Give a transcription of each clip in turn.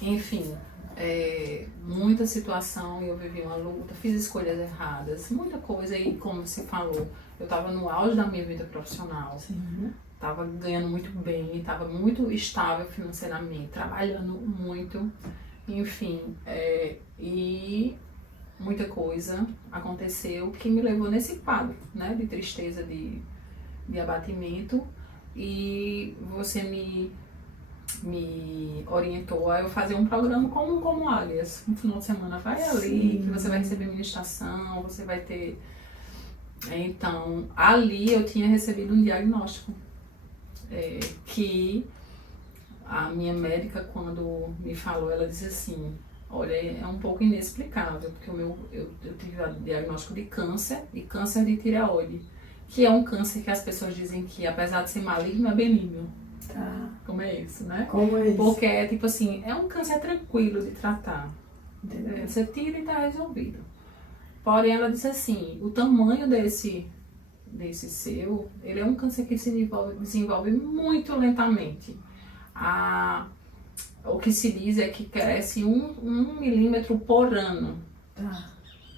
enfim, muita situação, eu vivi uma luta, fiz escolhas erradas, muita coisa, e como você falou, eu estava no auge da minha vida profissional, estava ganhando muito bem, estava muito estável financeiramente, trabalhando muito, enfim, e muita coisa aconteceu que me levou nesse quadro, né, de tristeza, de abatimento, e você me orientou a eu fazer um programa como Águias. No final de semana vai ali, que você vai receber ministração, você vai ter... Então, ali eu tinha recebido um diagnóstico, que a minha médica, quando me falou, ela disse assim, olha, é um pouco inexplicável, porque eu tive o diagnóstico de câncer, e câncer de tireoide, que é um câncer que as pessoas dizem que, apesar de ser maligno, é benigno. Tá. Como é isso, né? Como é isso? Porque é tipo assim, é um câncer tranquilo de tratar. Você tira e tá resolvido. Porém, ela disse assim, o tamanho desse seu, ele é um câncer que se desenvolve muito lentamente. O que se diz é que cresce 1 milímetro por ano. Tá.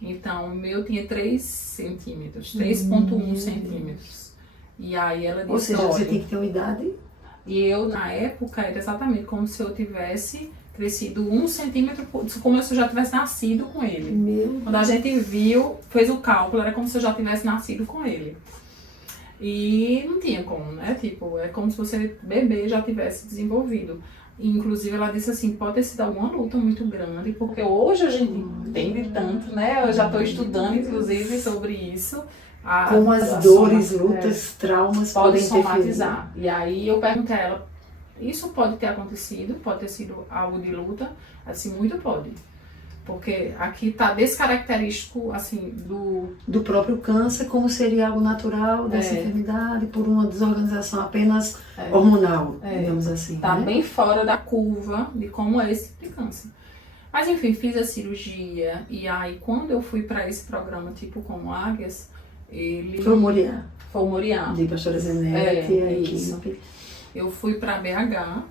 Então, o meu tinha 3 centímetros, 3,1 centímetros. E aí ela disse, ou seja, você olha, tem que ter uma idade... E eu, na época, era exatamente como se eu tivesse crescido 1 centímetro, como se eu já tivesse nascido com ele. Quando a gente viu, fez o cálculo, era como se eu já tivesse nascido com ele. E não tinha como, né? Tipo, é como se você, bebê, já tivesse desenvolvido. E, inclusive, ela disse assim, pode ter sido alguma luta muito grande, porque hoje a gente entende tanto, né? Eu já estou estudando, inclusive, sobre isso. Como as dores, lutas, traumas podem interferir. somatizar. E aí eu perguntei a ela, isso pode ter acontecido, pode ter sido algo de luta? Assim, muito pode. Porque aqui está descaracterístico, assim, do próprio câncer, como seria algo natural dessa enfermidade, por uma desorganização apenas hormonal, digamos assim. Está né? bem fora da curva de como é esse tipo de câncer. Mas enfim, fiz a cirurgia, e aí quando eu fui para esse programa, tipo como Águias, ele... Foi o Moriá. Foi o Moriá. De pastora Zenete e a isso. equipe. Eu fui para BH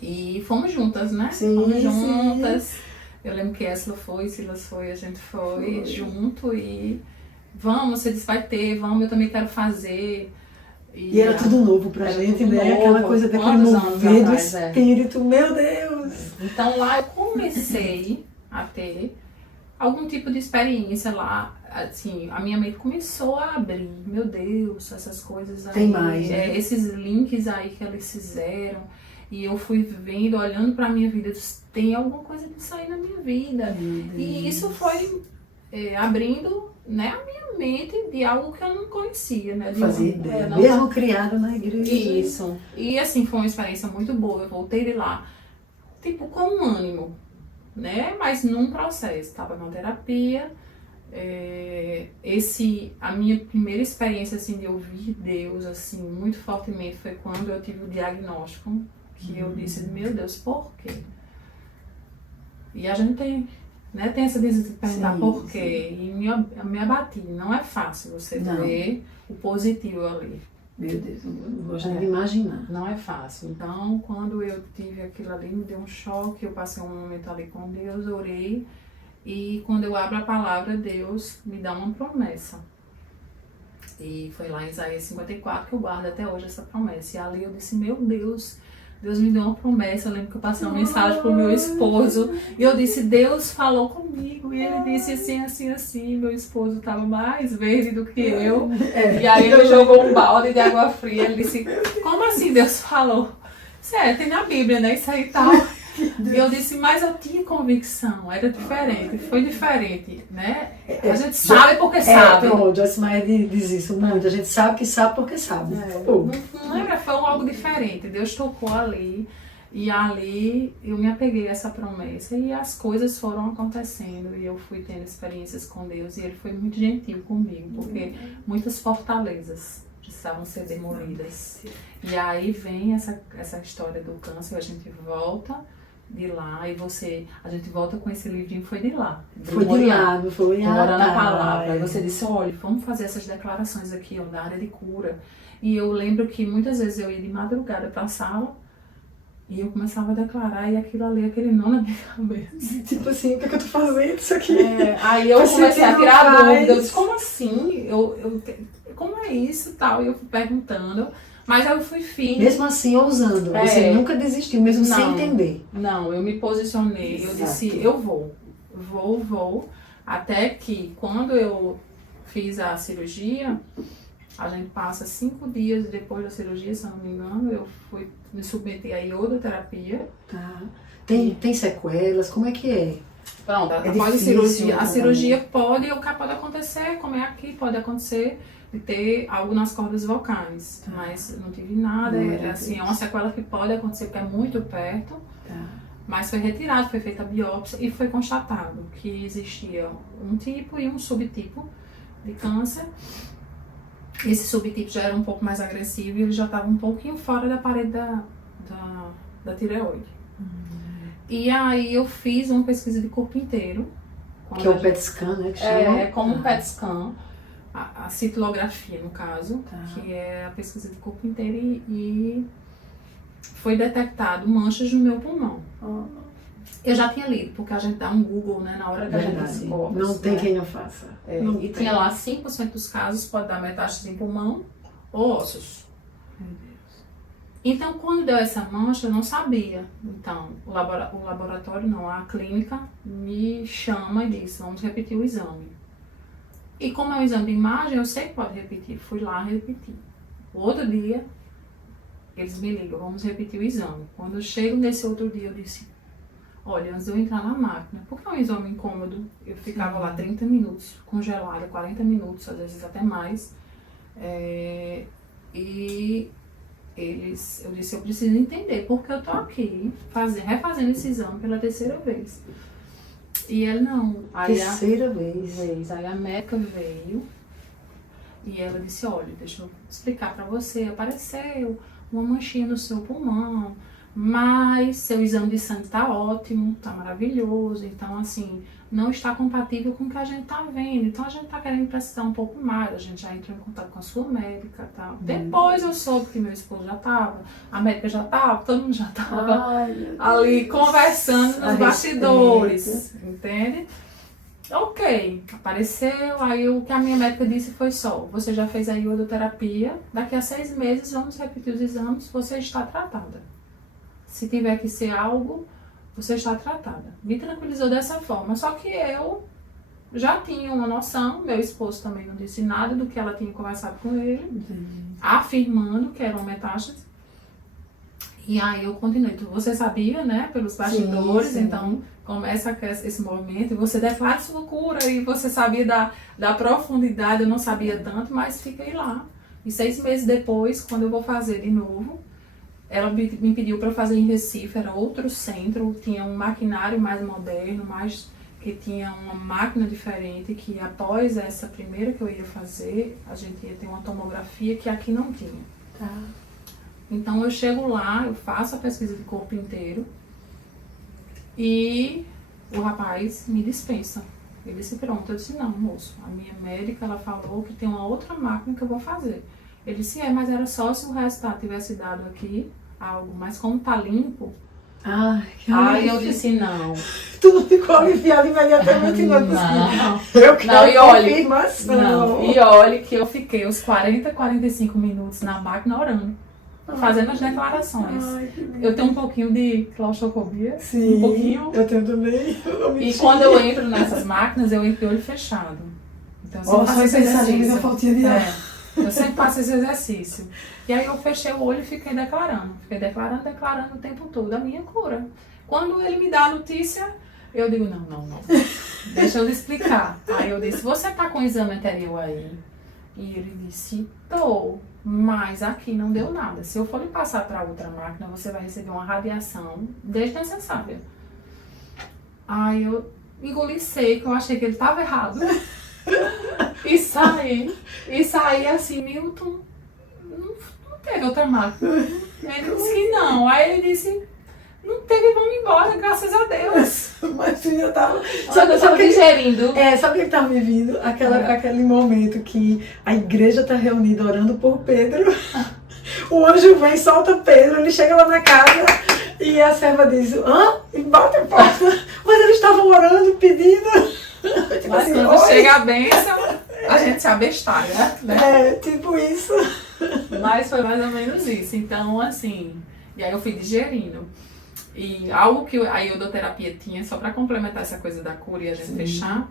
e fomos juntas, né? Sim, fomos juntas. Sim. Eu lembro que Esla foi, Silas foi, a gente foi junto e vamos, você disse vai ter, vamos, eu também quero fazer. E era tudo novo pra gente, né? Novo, aquela coisa daquele mover do espírito, meu Deus! Então lá eu comecei a ter algum tipo de experiência lá, assim, a minha mente começou a abrir, meu Deus, essas coisas aí. Tem mais, né? Esses links aí que eles fizeram. E eu fui vendo, olhando pra minha vida, tem alguma coisa disso aí na minha vida. E isso foi abrindo, né, a minha mente de algo que eu não conhecia, né? Fazia ideia, mesmo criada na igreja. Isso. E assim, foi uma experiência muito boa. Eu voltei de lá, tipo, com um ânimo, né? Mas num processo. Estava na terapia. A minha primeira experiência, assim, de ouvir Deus, assim, muito fortemente foi quando eu tive o diagnóstico. Que eu disse, meu Deus, por quê? E a gente tem, né, tem essa de perguntar por quê. E me abati. Não é fácil você ver o positivo ali. Meu Deus, eu não gosto nem de imaginar. Não é fácil. Então, quando eu tive aquilo ali, me deu um choque. Eu passei um momento ali com Deus, orei. E quando eu abro a palavra, Deus me dá uma promessa. E foi lá em Isaías 54 que eu guardo até hoje essa promessa. E ali eu disse, meu Deus... Deus me deu uma promessa, eu lembro que eu passei uma mensagem pro meu esposo e eu disse, Deus falou comigo, e ele disse assim, assim, assim, meu esposo estava mais verde do que eu, e aí ele jogou um balde de água fria, ele disse, como assim Deus falou? Tem na Bíblia, né, isso aí e tal. E eu disse, mas eu tinha convicção, era diferente, foi diferente, né? A gente sabe porque sabe. Pronto, Joyce Meyer diz isso muito, a gente sabe que sabe porque sabe. Não lembra, foi algo diferente, Deus tocou ali, e ali eu me apeguei a essa promessa, e as coisas foram acontecendo, e eu fui tendo experiências com Deus, e Ele foi muito gentil comigo, porque muitas fortalezas precisavam ser demolidas. E aí vem essa história do câncer, a gente volta de lá, e a gente volta com esse livrinho, foi de lá. Foi de lá, não foi? Morando a palavra. Aí você disse, olha, vamos fazer essas declarações aqui, da área de cura. E eu lembro que muitas vezes eu ia de madrugada pra sala, E eu começava a declarar e aquilo ali, aquele nó na minha cabeça. Tipo assim, o que é que eu tô fazendo isso aqui? Aí eu comecei a tirar dúvidas. Eu disse, como assim? Como é isso e tal? E eu fui perguntando. Mas eu fui firme. Mesmo assim, ousando. Você nunca desistiu, mesmo sem entender. Não, eu me posicionei. Exato. Eu disse, eu vou. Até que quando eu fiz a cirurgia, a gente passa 5 dias depois da cirurgia, se eu não me engano, eu fui me submeter a iodoterapia. Tá. Tem sequelas? Como é que é? Pronto, após a cirurgia pode acontecer, como é aqui, pode acontecer de ter algo nas cordas vocais. Tá. Mas não tive nada, é uma sequela que pode acontecer porque é muito perto. Tá. Mas foi retirado, foi feita a biópsia e foi constatado que existia um tipo e um subtipo de câncer. Esse subtipo já era um pouco mais agressivo e ele já estava um pouquinho fora da parede da tireoide. E aí eu fiz uma pesquisa de corpo inteiro. Que é o PET scan, né? Que chama? Como um PET scan. A citilografia, no caso, que é a pesquisa de corpo inteiro e foi detectado manchas no meu pulmão. Eu já tinha lido, porque a gente dá um Google, né, na hora que a gente descobre. Não tem quem não faça. E tinha lá 5% dos casos pode dar metástase em pulmão ou ossos. Meu Deus. Então, quando deu essa mancha, eu não sabia. Então, o laboratório, não, a clínica me chama e diz, vamos repetir o exame. E como é um exame de imagem, eu sei que pode repetir. Fui lá repetir. Outro dia, eles me ligam, vamos repetir o exame. Quando eu chego nesse outro dia, eu disse, olha, antes de eu entrar na máquina, porque é um exame incômodo, eu ficava lá 30 minutos, congelada, 40 minutos, às vezes até mais. E eu disse, eu preciso entender, porque eu tô aqui refazendo esse exame pela 3ª vez. E ele não. Terceira vez. Aí a médica veio e ela disse, olha, deixa eu explicar pra você, apareceu uma manchinha no seu pulmão, mas seu exame de sangue tá ótimo, tá maravilhoso, então assim, não está compatível com o que a gente tá vendo, então a gente tá querendo precisar um pouco mais, a gente já entrou em contato com a sua médica e tal. Depois eu soube que meu esposo já tava, a médica já tava, todo mundo já tava ali conversando nos bastidores, entende? Ok, apareceu, aí o que a minha médica disse foi só, você já fez a iodoterapia, daqui a 6 meses vamos repetir os exames, você está tratada. Se tiver que ser algo, você está tratada. Me tranquilizou dessa forma, só que eu já tinha uma noção, meu esposo também não disse nada do que ela tinha conversado com ele, afirmando que era uma metástase. E aí eu continuei, você sabia, né, pelos bastidores, sim. Então começa esse movimento, e você declara sua cura, e você sabia da profundidade, eu não sabia tanto, mas fiquei lá. E 6 meses depois, quando eu vou fazer de novo, ela me pediu para fazer em Recife, era outro centro, tinha um maquinário mais moderno, que tinha uma máquina diferente, que após essa primeira que eu ia fazer, a gente ia ter uma tomografia que aqui não tinha. Tá. Então eu chego lá, eu faço a pesquisa de corpo inteiro e o rapaz me dispensa. Ele disse, pronto, eu disse, não, moço, a minha médica, ela falou que tem uma outra máquina que eu vou fazer. Ele disse, mas era só se o resultado tivesse dado aqui algo, mas como tá limpo... Aí eu disse, não. Tu não ficou aliviado imediatamente? Não. Eu quero confirmação. E olhe que eu fiquei os 45 minutos na máquina orando. Fazendo as declarações. Eu tenho um pouquinho de claustrofobia. Sim, um pouquinho. Eu tenho também. E quando eu entro nessas máquinas, eu entro de olho fechado. Então, eu faço esse exercício. Eu sempre faço esse exercício. E aí eu fechei o olho e fiquei declarando. Fiquei declarando o tempo todo a minha cura. Quando ele me dá a notícia, eu digo, não. Deixa eu lhe explicar. Aí eu disse, você tá com o exame anterior aí? E ele disse, tô, mas aqui não deu nada. Se eu for lhe passar para outra máquina, você vai receber uma radiação desnecessária. Aí eu engoli seco, eu achei que ele estava errado. E saí assim, Milton, não teve outra máquina. Ele disse que não. Aí ele disse, não teve, vamos embora, graças a Deus. Mas tu já tava... Eu tava digerindo. Sabe o que tava me vindo? Aquele momento que a igreja tá reunida orando por Pedro. O anjo vem, solta Pedro, ele chega lá na casa, E a serva diz, e bate a porta. Mas eles estavam orando, pedindo. Tipo Mas assim, quando chega a bênção, a gente se abestalha, né? Tipo isso. Mas foi mais ou menos isso. Então, assim, e aí eu fui digerindo. E algo que a iodoterapia tinha, só para complementar essa coisa da cura e a gente fechar,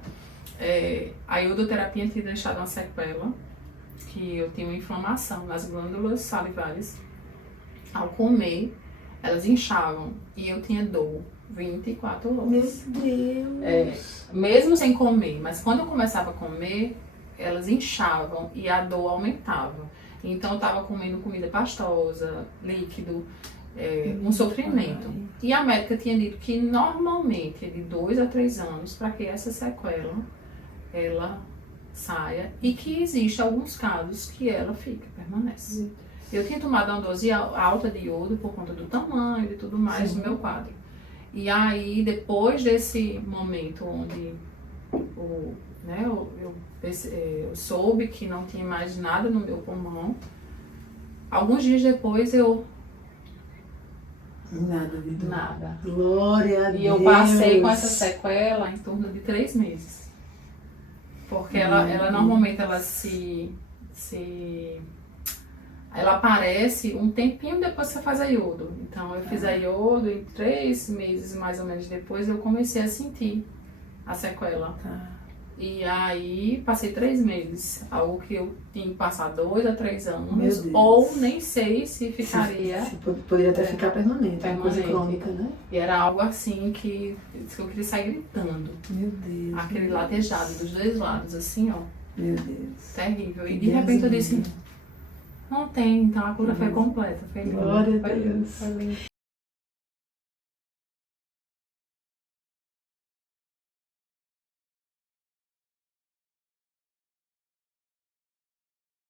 a iodoterapia tinha deixado uma sequela, que eu tinha uma inflamação nas glândulas salivares. Ao comer, elas inchavam e eu tinha dor 24 horas. Meu Deus. Mesmo sem comer, mas quando eu começava a comer, elas inchavam e a dor aumentava. Então eu tava comendo comida pastosa, líquido, um sofrimento. E a médica tinha dito que normalmente é de 2 a 3 anos para que essa sequela ela saia e que existe alguns casos que ela fica, permanece. Eu tinha tomado uma dose alta de iodo por conta do tamanho e tudo mais do meu quadro. E aí, depois desse momento onde eu soube que não tinha mais nada no meu pulmão, alguns dias depois Nada. Glória a Deus. E eu passei com essa sequela em torno de 3 meses. Porque ela normalmente ela ela aparece um tempinho depois que você faz a iodo. Então eu fiz a iodo e 3 meses mais ou menos depois eu comecei a sentir a sequela. E aí passei 3 meses, algo que eu tinha que passar 2 a 3 anos, ou nem sei se ficaria. Poderia até ficar permanente, uma coisa crônica, né? E era algo assim que eu queria sair gritando. Meu Deus. Aquele latejado dos 2 lados, assim, ó. Meu Deus. Terrível. E de repente eu disse, não tem, então a cura foi completa, foi linda. Glória a Foi Deus. lindo.